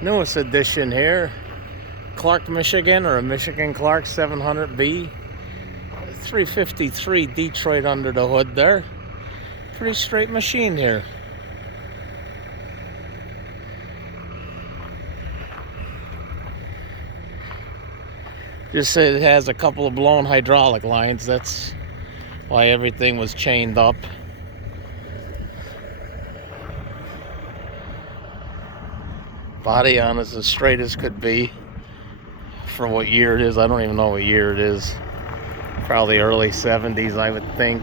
Newest edition here. Clark, Michigan, or a Michigan Clark 700B. 353 Detroit under the hood there. Pretty straight machine here. Just say it has a couple of blown hydraulic lines. That's why everything was chained up. Body on is as straight as could be for what year it is. I don't even know what year it is. Probably early 70s, I would think.